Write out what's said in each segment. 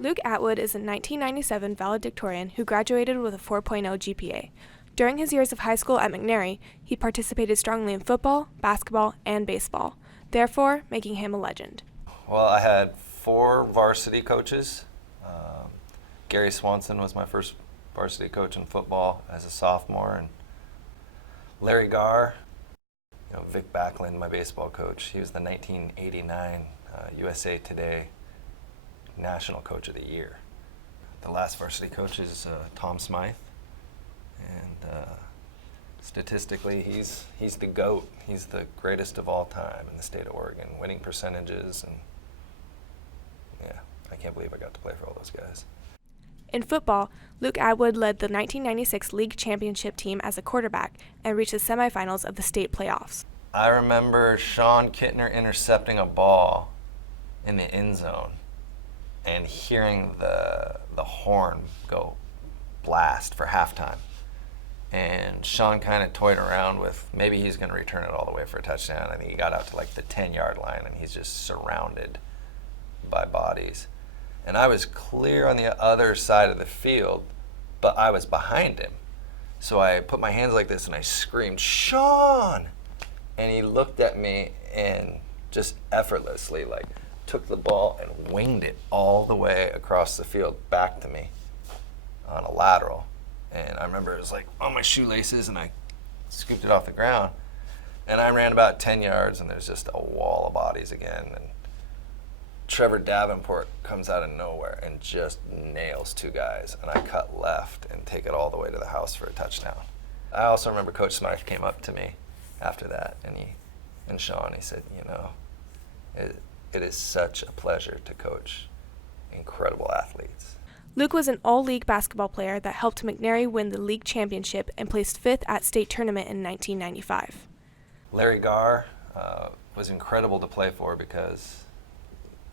Luke Atwood is a 1997 valedictorian who graduated with a 4.0 GPA. During his years of high school at McNary, he participated strongly in football, basketball, and baseball, therefore making him a legend. Well, I had 4 varsity coaches. Gary Swanson was my first varsity coach in football as a sophomore, and Larry Garr, Vic Backlund, my baseball coach. He was the 1989 USA Today National Coach of the Year. The last varsity coach is Tom Smythe, and statistically, he's the GOAT. He's the greatest of all time in the state of Oregon, winning percentages, and yeah, I can't believe I got to play for all those guys. In football, Luke Atwood led the 1996 league championship team as a quarterback and reached the semifinals of the state playoffs. I remember Sean Kittner intercepting a ball in the end zone and hearing the horn go blast for halftime. And Sean kind of toyed around with maybe he's going to return it all the way for a touchdown. I think he got out to like the 10-yard line, and he's just surrounded by bodies. And I was clear on the other side of the field, but I was behind him. So I put my hands like this and I screamed, "Sean!" And he looked at me and just effortlessly took the ball and winged it all the way across the field back to me on a lateral. And I remember it was on my shoelaces, and I scooped it off the ground. And I ran about 10 yards, and there's just a wall of bodies again. And Trevor Davenport comes out of nowhere and just nails 2 guys, and I cut left and take it all the way to the house for a touchdown. I also remember Coach Smythe came up to me after that, and Sean, he said, it is such a pleasure to coach incredible athletes. Luke was an all-league basketball player that helped McNary win the league championship and placed 5th at state tournament in 1995. Larry Garr was incredible to play for because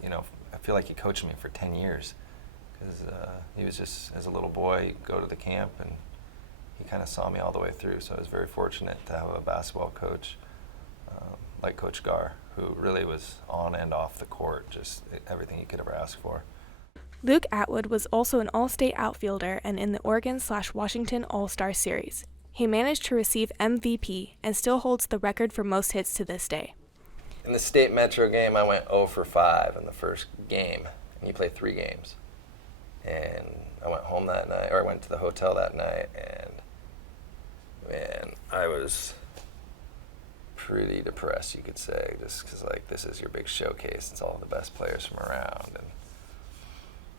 I feel like he coached me for 10 years because he was just, as a little boy, he'd go to the camp and he kind of saw me all the way through. So I was very fortunate to have a basketball coach like Coach Garr, who really was on and off the court, just everything you could ever ask for. Luke Atwood was also an all-state outfielder and in the Oregon/Washington All-Star Series. He managed to receive MVP and still holds the record for most hits to this day. In the state metro game, I went 0 for 5 in the first game, and you play 3 games. And I went home that night, or I went to the hotel that night, and man, I was pretty depressed, you could say, just because this is your big showcase. It's all the best players from around.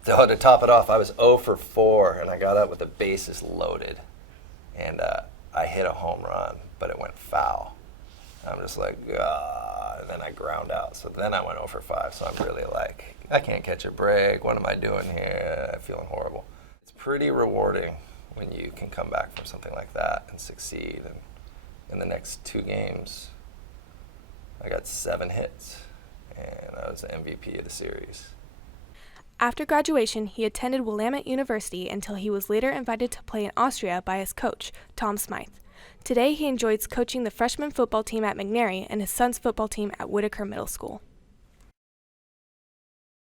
And to top it off, I was 0 for 4, and I got up with the bases loaded, and I hit a home run, but it went foul. I'm just and then I ground out. So then I went 0 for 5. So I'm really I can't catch a break. What am I doing here? I'm feeling horrible. It's pretty rewarding when you can come back from something like that and succeed. And in the next 2 games, I got 7 hits, and I was the MVP of the series. After graduation, he attended Willamette University until he was later invited to play in Austria by his coach, Tom Smythe. Today, he enjoys coaching the freshman football team at McNary and his son's football team at Whitaker Middle School.